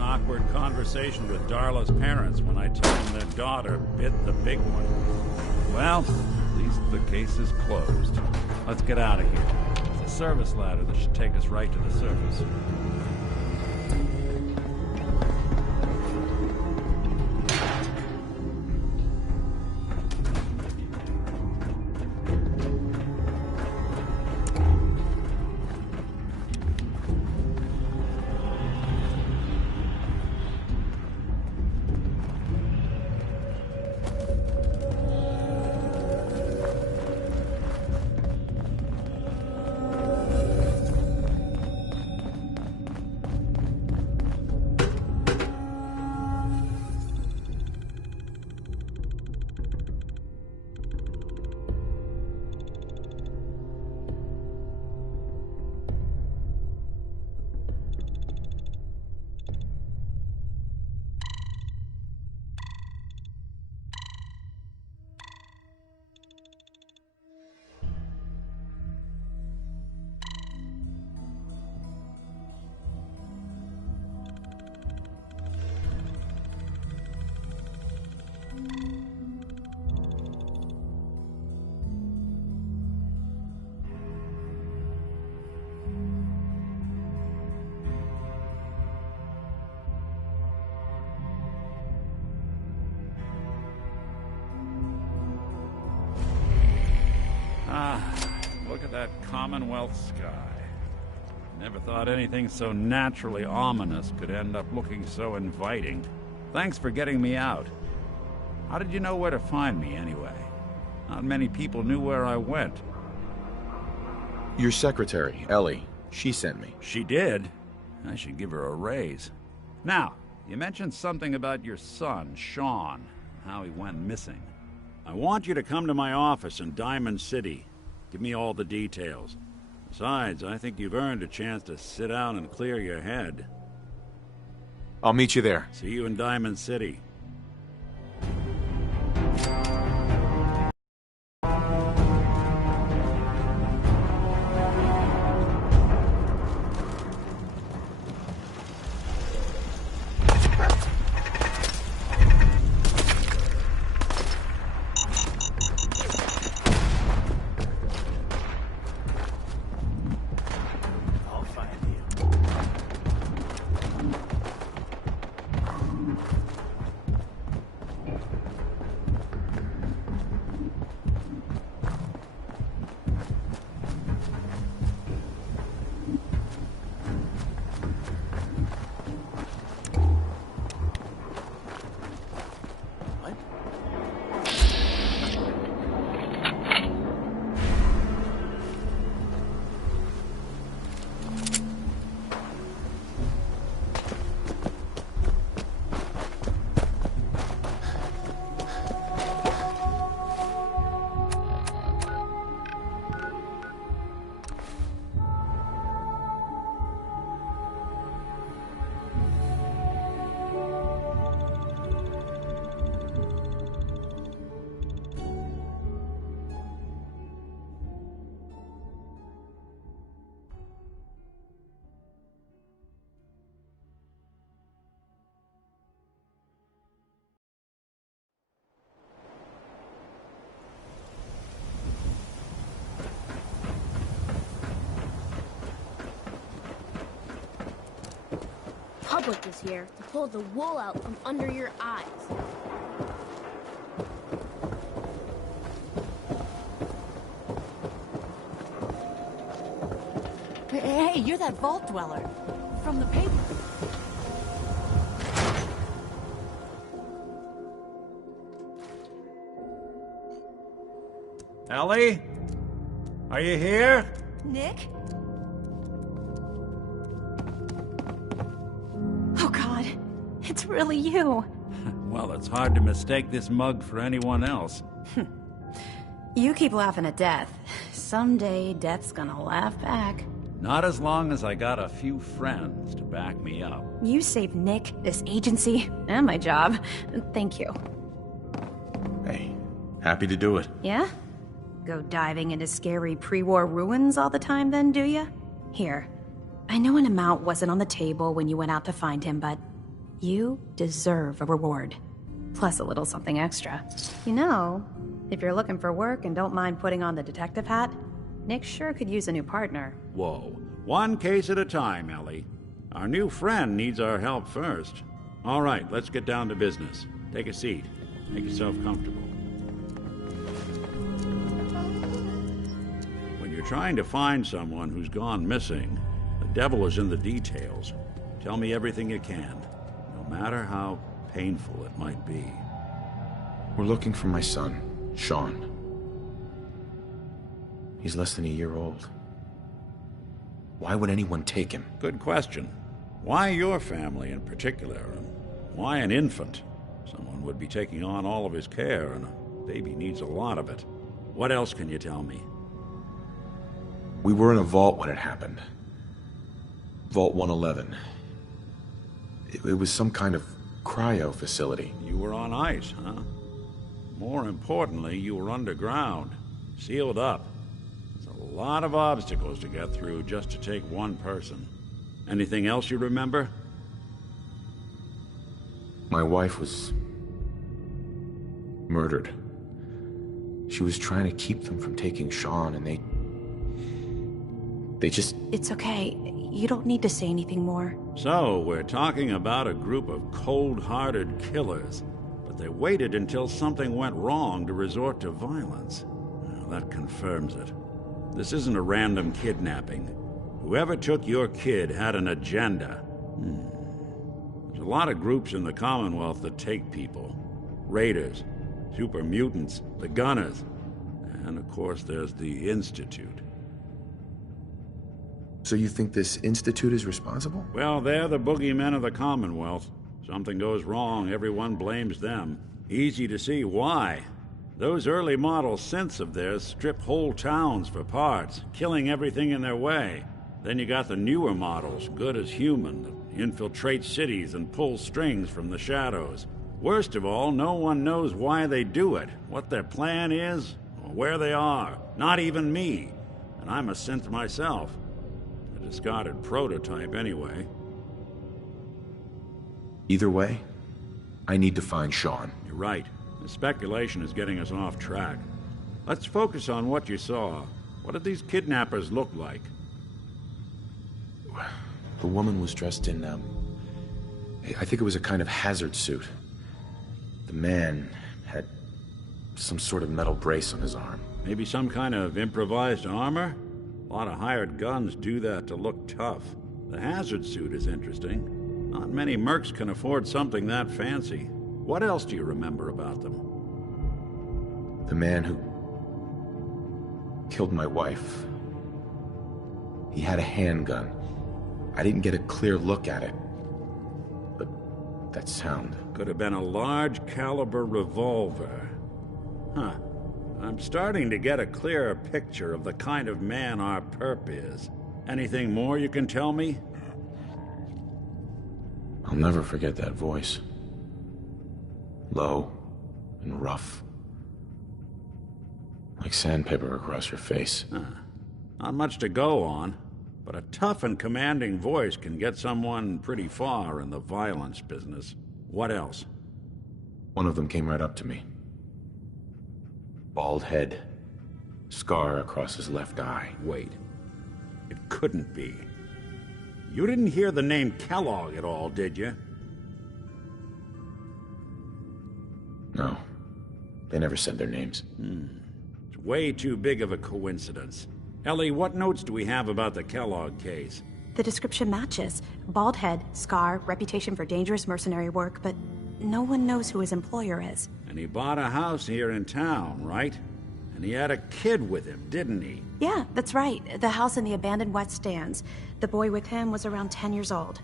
Awkward conversation with Darla's parents when I told them their daughter bit the big one. Well, at least the case is closed. Let's get out of here. It's a service ladder that should take us right to the surface. Look at that Commonwealth sky. Never thought anything so naturally ominous could end up looking so inviting. Thanks for getting me out. How did you know where to find me, anyway? Not many people knew where I went. Your secretary, Ellie. She sent me. She did? I should give her a raise. Now, you mentioned something about your son, Sean, and how he went missing. I want you to come to my office in Diamond City. Give me all the details. Besides, I think you've earned a chance to sit down and clear your head. I'll meet you there. See you in Diamond City. public is here to pull the wool out from under your eyes. Hey, you're that vault dweller from the paper. Ellie? Are you here? Nick? Oh God, it's really you. Well, it's hard to mistake this mug for anyone else. You keep laughing at death. Someday, death's gonna laugh back. Not as long as I got a few friends to back me up. You saved Nick, this agency, and my job. Thank you. Hey, happy to do it. Yeah? Go diving into scary pre-war ruins all the time then, do ya? Here, I know an amount wasn't on the table when you went out to find him, but you deserve a reward. Plus a little something extra. You know, if you're looking for work and don't mind putting on the detective hat, Nick sure could use a new partner. Whoa. One case at a time, Ellie. Our new friend needs our help first. All right, let's get down to business. Take a seat. Make yourself comfortable. When you're trying to find someone who's gone missing, the devil is in the details. Tell me everything you can, no matter how painful it might be. We're looking for my son, Sean. He's less than a year old. Why would anyone take him? Good question. Why your family in particular, and why an infant? Someone would be taking on all of his care, and a baby needs a lot of it. What else can you tell me? We were in a vault when it happened. Vault 111. It was some kind of cryo facility. You were on ice, huh? More importantly, you were underground, sealed up. There's a lot of obstacles to get through just to take one person. Anything else you remember? My wife was murdered. She was trying to keep them from taking Sean, and they just... It's okay. You don't need to say anything more. So, we're talking about a group of cold-hearted killers, but they waited until something went wrong to resort to violence. Well, that confirms it. This isn't a random kidnapping. Whoever took your kid had an agenda. There's a lot of groups in the Commonwealth that take people. Raiders, super mutants, the Gunners, and of course there's the Institute. So you think this Institute is responsible? Well, they're the boogeymen of the Commonwealth. Something goes wrong, everyone blames them. Easy to see why. Those early model synths of theirs strip whole towns for parts, killing everything in their way. Then you got the newer models, good as human, that infiltrate cities and pull strings from the shadows. Worst of all, no one knows why they do it, what their plan is, or where they are. Not even me. And I'm a synth myself. A discarded prototype, anyway. Either way, I need to find Sean. You're right. The speculation is getting us off track. Let's focus on what you saw. What did these kidnappers look like? The woman was dressed in, I think it was a kind of hazard suit. The man had some sort of metal brace on his arm. Maybe some kind of improvised armor? A lot of hired guns do that to look tough. The hazard suit is interesting. Not many mercs can afford something that fancy. What else do you remember about them? The man who killed my wife. He had a handgun. I didn't get a clear look at it, but that sound. Could have been a large caliber revolver. Huh. I'm starting to get a clearer picture of the kind of man our perp is. Anything more you can tell me? I'll never forget that voice. Low and rough. Like sandpaper across your face. Not much to go on, but a tough and commanding voice can get someone pretty far in the violence business. What else? One of them came right up to me. Bald head. Scar across his left eye. Wait. It couldn't be. You didn't hear the name Kellogg at all, did you? No. They never said their names. It's way too big of a coincidence. Ellie, what notes do we have about the Kellogg case? The description matches. Bald head, scar, reputation for dangerous mercenary work, but no one knows who his employer is. And he bought a house here in town, right? And he had a kid with him, didn't he? Yeah, that's right. The house in the abandoned West Stands. The boy with him was around 10 years old.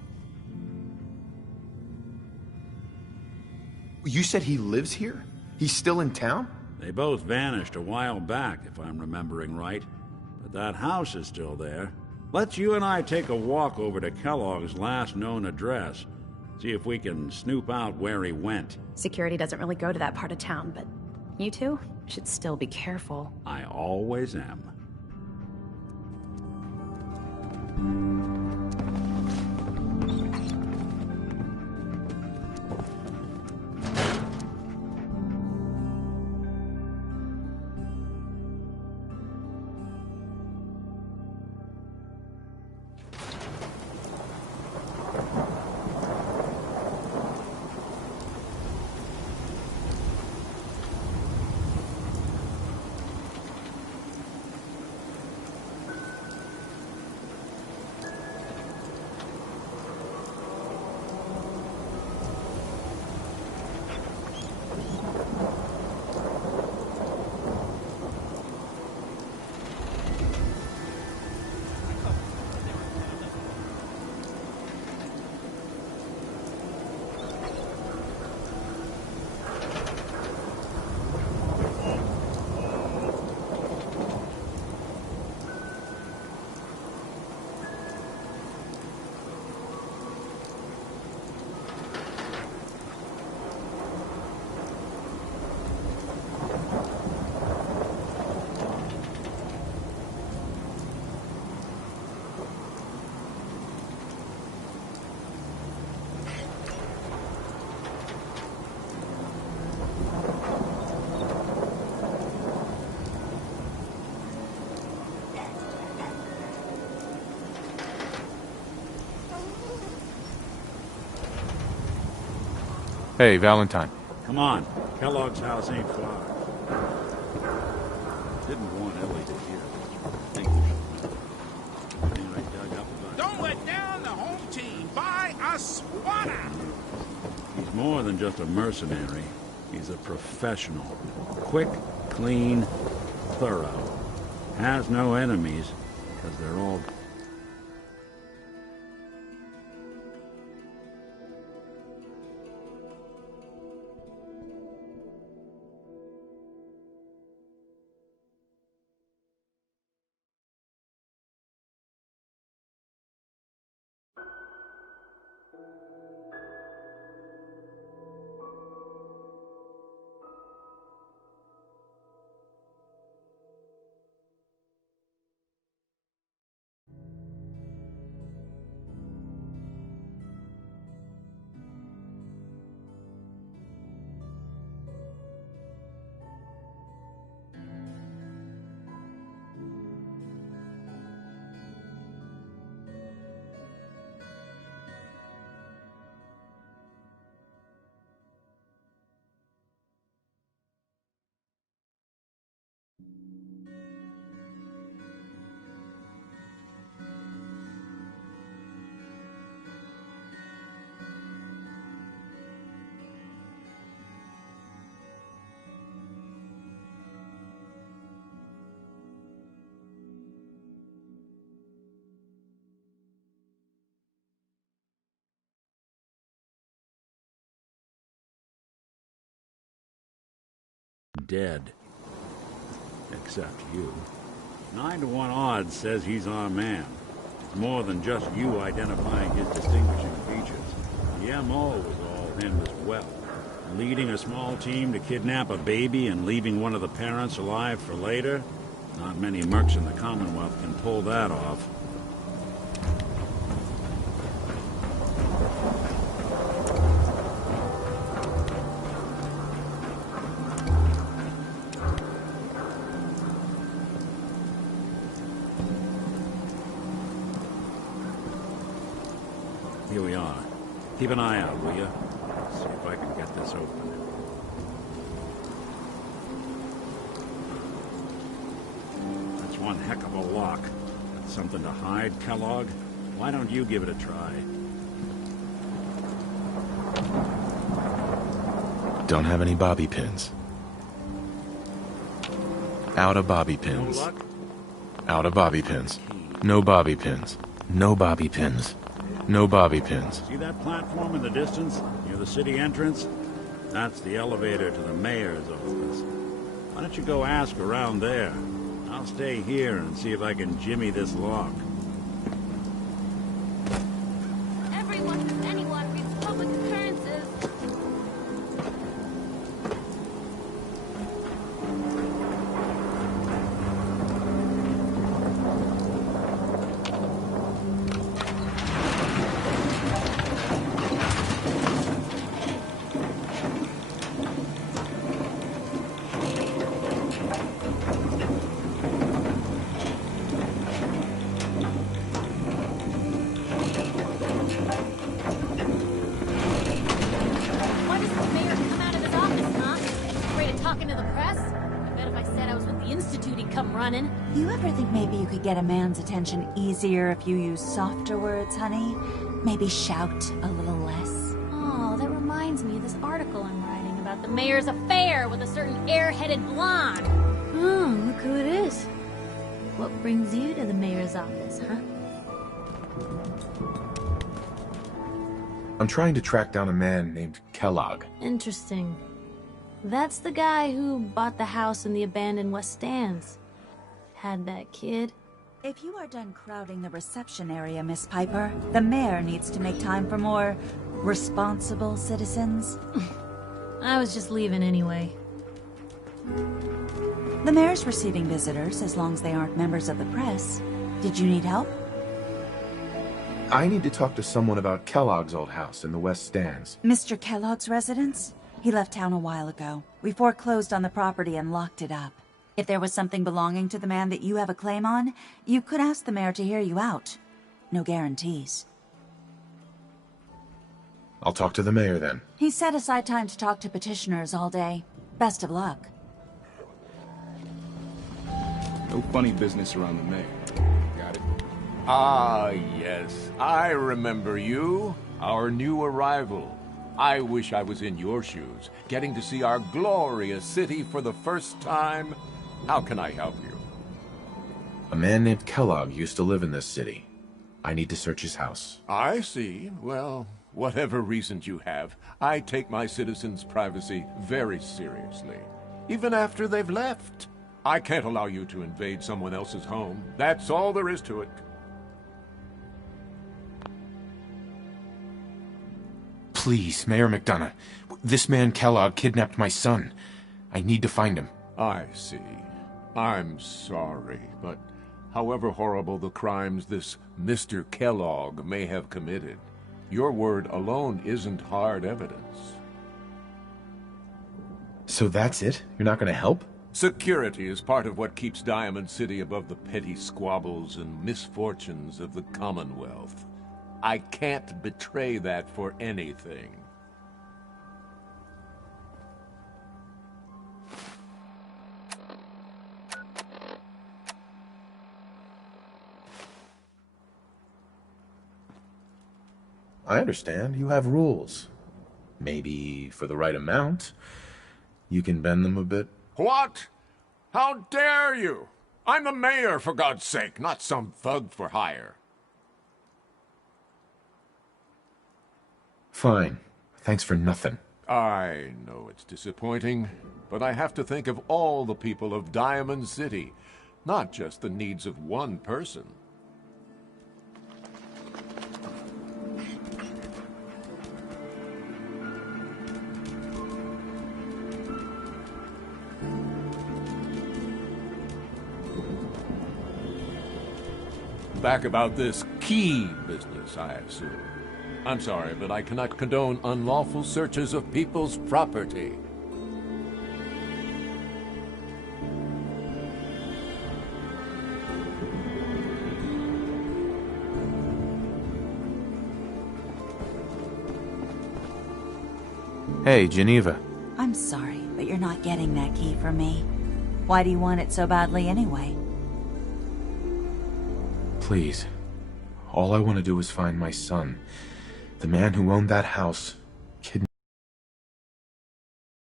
You said he lives here? He's still in town? They both vanished a while back, if I'm remembering right. But that house is still there. Let's you and I take a walk over to Kellogg's last known address. See if we can snoop out where he went. Security doesn't really go to that part of town, but you two should still be careful. I always am. Hey, Valentine. Come on. Kellogg's house ain't far. Didn't want Ellie to hear this. Thank you. Everything I dug up about... Don't let down the home team. Buy a swatter. He's more than just a mercenary. He's a professional. Quick, clean, thorough. Has no enemies, because they're all... dead. Except you. 9 to 1 odds says he's our man. It's more than just you identifying his distinguishing features. The MO was all him as well. Leading a small team to kidnap a baby and leaving one of the parents alive for later? Not many mercs in the Commonwealth can pull that off. Here we are. Keep an eye out, will you? See if I can get this open. That's one heck of a lock. Got something to hide, Kellogg? Why don't you give it a try? Don't have any bobby pins. Out of bobby No pins. luck? Out of bobby pins. No bobby pins. No bobby pins. No bobby pins. See that platform in the distance, near the city entrance? That's the elevator to the mayor's office. Why don't you go ask around there? I'll stay here and see if I can jimmy this lock. Everyone, anyone reads public occurrences. Why doesn't the mayor come out of his office, huh? Afraid of talking to the press? I bet if I said I was with the Institute, he'd come running. You ever think maybe you could get a man's attention easier if you use softer words, honey? Maybe shout a little less? Oh, that reminds me of this article I'm writing about the mayor's affair with a certain air-headed blonde. Oh, look who it is. What brings you to the mayor's office, huh? I'm trying to track down a man named Kellogg. Interesting. That's the guy who bought the house in the abandoned West Stands. Had that kid. If you are done crowding the reception area, Miss Piper, the mayor needs to make time for more responsible citizens. I was just leaving anyway. The mayor's receiving visitors as long as they aren't members of the press. Did you need help? I need to talk to someone about Kellogg's old house in the West Stands. Mr. Kellogg's residence? He left town a while ago. We foreclosed on the property and locked it up. If there was something belonging to the man that you have a claim on, you could ask the mayor to hear you out. No guarantees. I'll talk to the mayor then. He set aside time to talk to petitioners all day. Best of luck. No funny business around the mayor. Got it? Ah, yes. I remember you. Our new arrival. I wish I was in your shoes, getting to see our glorious city for the first time. How can I help you? A man named Kellogg used to live in this city. I need to search his house. I see. Well, whatever reasons you have, I take my citizens' privacy very seriously. Even after they've left. I can't allow you to invade someone else's home. That's all there is to it. Please, Mayor McDonough. This man Kellogg kidnapped my son. I need to find him. I see. I'm sorry, but however horrible the crimes this Mr. Kellogg may have committed, your word alone isn't hard evidence. So that's it? You're not going to help? Security is part of what keeps Diamond City above the petty squabbles and misfortunes of the Commonwealth. I can't betray that for anything. I understand. You have rules. Maybe for the right amount, you can bend them a bit. What? How dare you? I'm the mayor, for God's sake, not some thug for hire. Fine. Thanks for nothing. I know it's disappointing, but I have to think of all the people of Diamond City, not just the needs of one person. Back about this key business, I assume. I'm sorry, but I cannot condone unlawful searches of people's property. Hey, Geneva. I'm sorry, but you're not getting that key from me. Why do you want it so badly anyway? Please. All I want to do is find my son. The man who owned that house kidnapped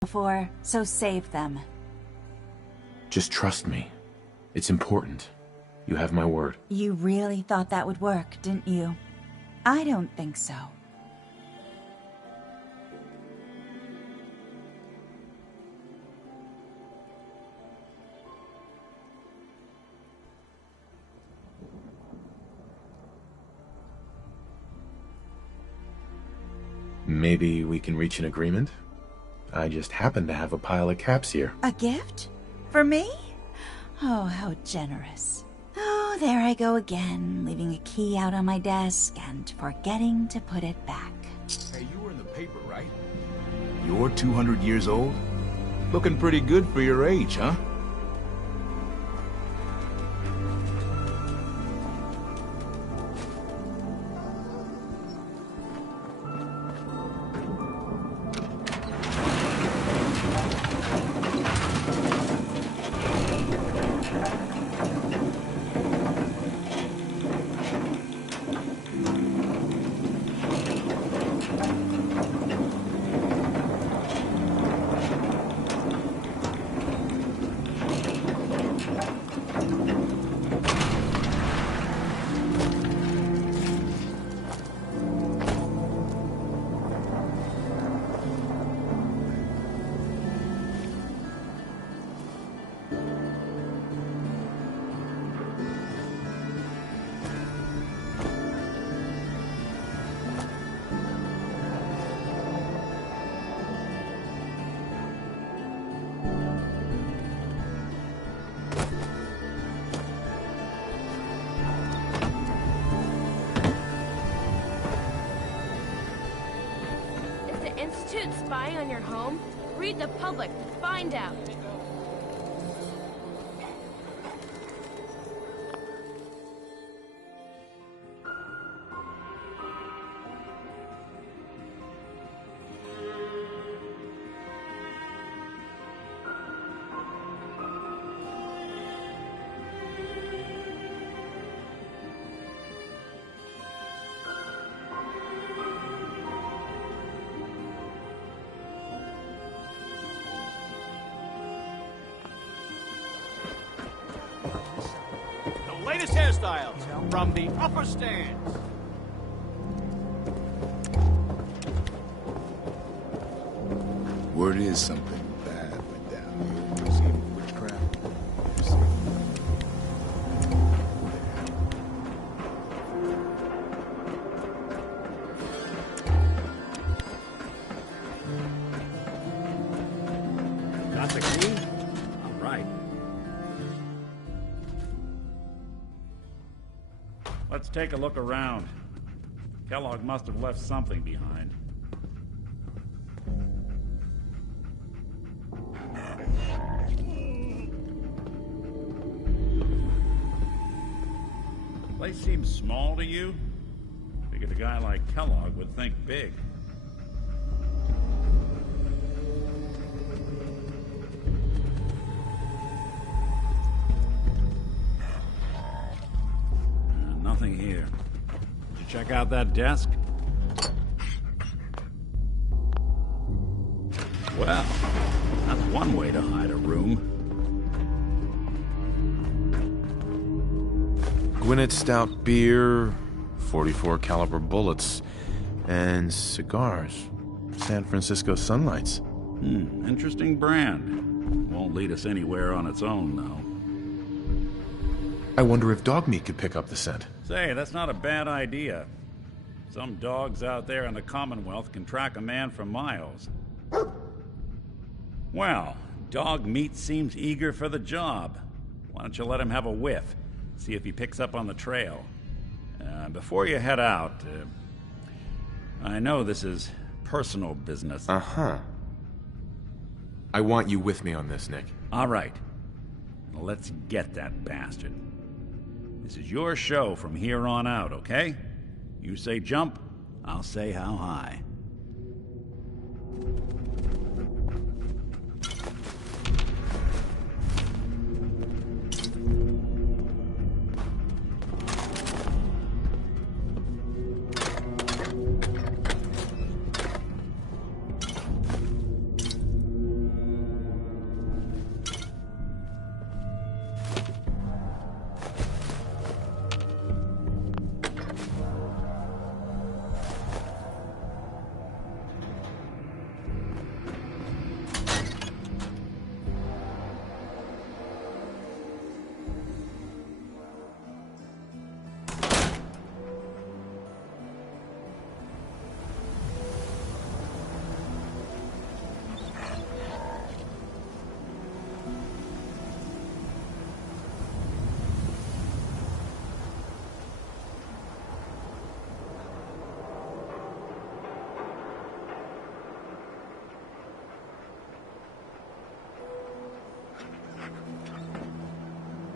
Before, so save them. Just trust me. It's important. You have my word. You really thought that would work, didn't you? I don't think so. Maybe we can reach an agreement? I just happen to have a pile of caps here. A gift? For me? Oh, how generous. Oh, there I go again, leaving a key out on my desk and forgetting to put it back. Hey, you were in the paper, right? You're 200 years old? Looking pretty good for your age, huh? Institute spying on your home? Read the public to find out. Latest hairstyles from the upper stands. Word is something bad went down here. You see witchcraft? You see. Got the key? All right. Let's take a look around. Kellogg must have left something behind. Place seems small to you? Figured a guy like Kellogg would think big. Nothing here. Did you check out that desk? Well, that's one way to hide a room. Gwinnett Stout beer, 44 caliber bullets, and cigars. San Francisco Sunlights. Interesting brand. Won't lead us anywhere on its own, though. I wonder if dog meat could pick up the scent. Say, that's not a bad idea. Some dogs out there in the Commonwealth can track a man for miles. Well, dog meat seems eager for the job. Why don't you let him have a whiff? See if he picks up on the trail. Before you head out, I know this is personal business. Uh-huh. I want you with me on this, Nick. All right. Let's get that bastard. This is your show from here on out, okay? You say jump, I'll say how high.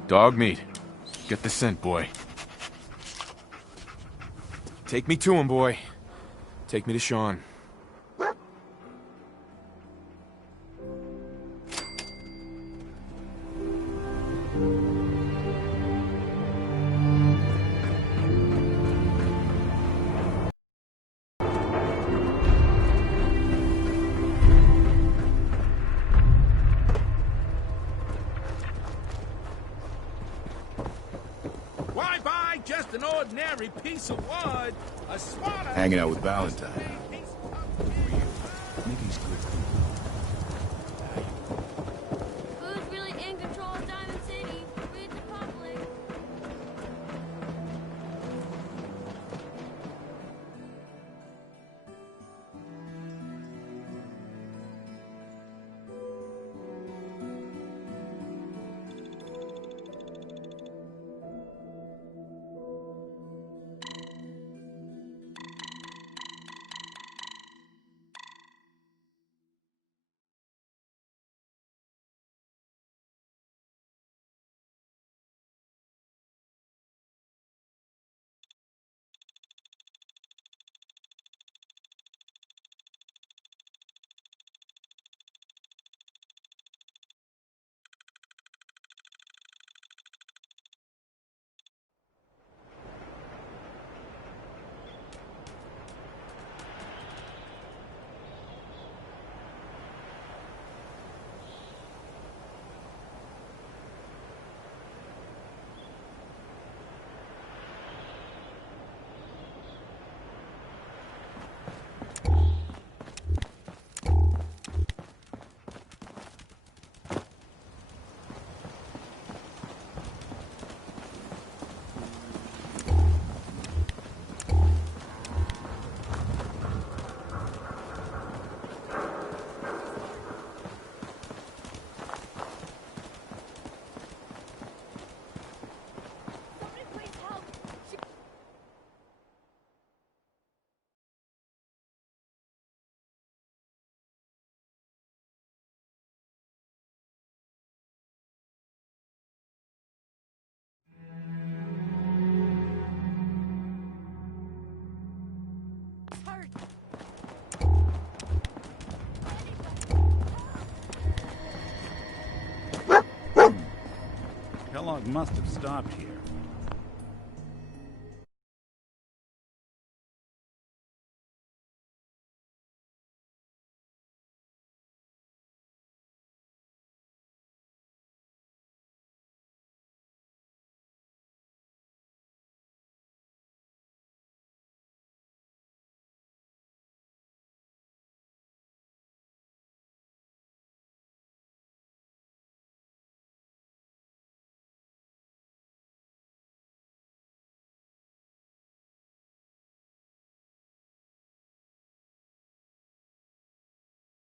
Dog meat. Get the scent, boy. Take me to him, boy. Take me to Sean. Why buy just an ordinary piece of wood? A smaller... Hanging out with Valentine. Nikki's good. Who's really in control of Diamond City? Read the public. Kellogg must have stopped here.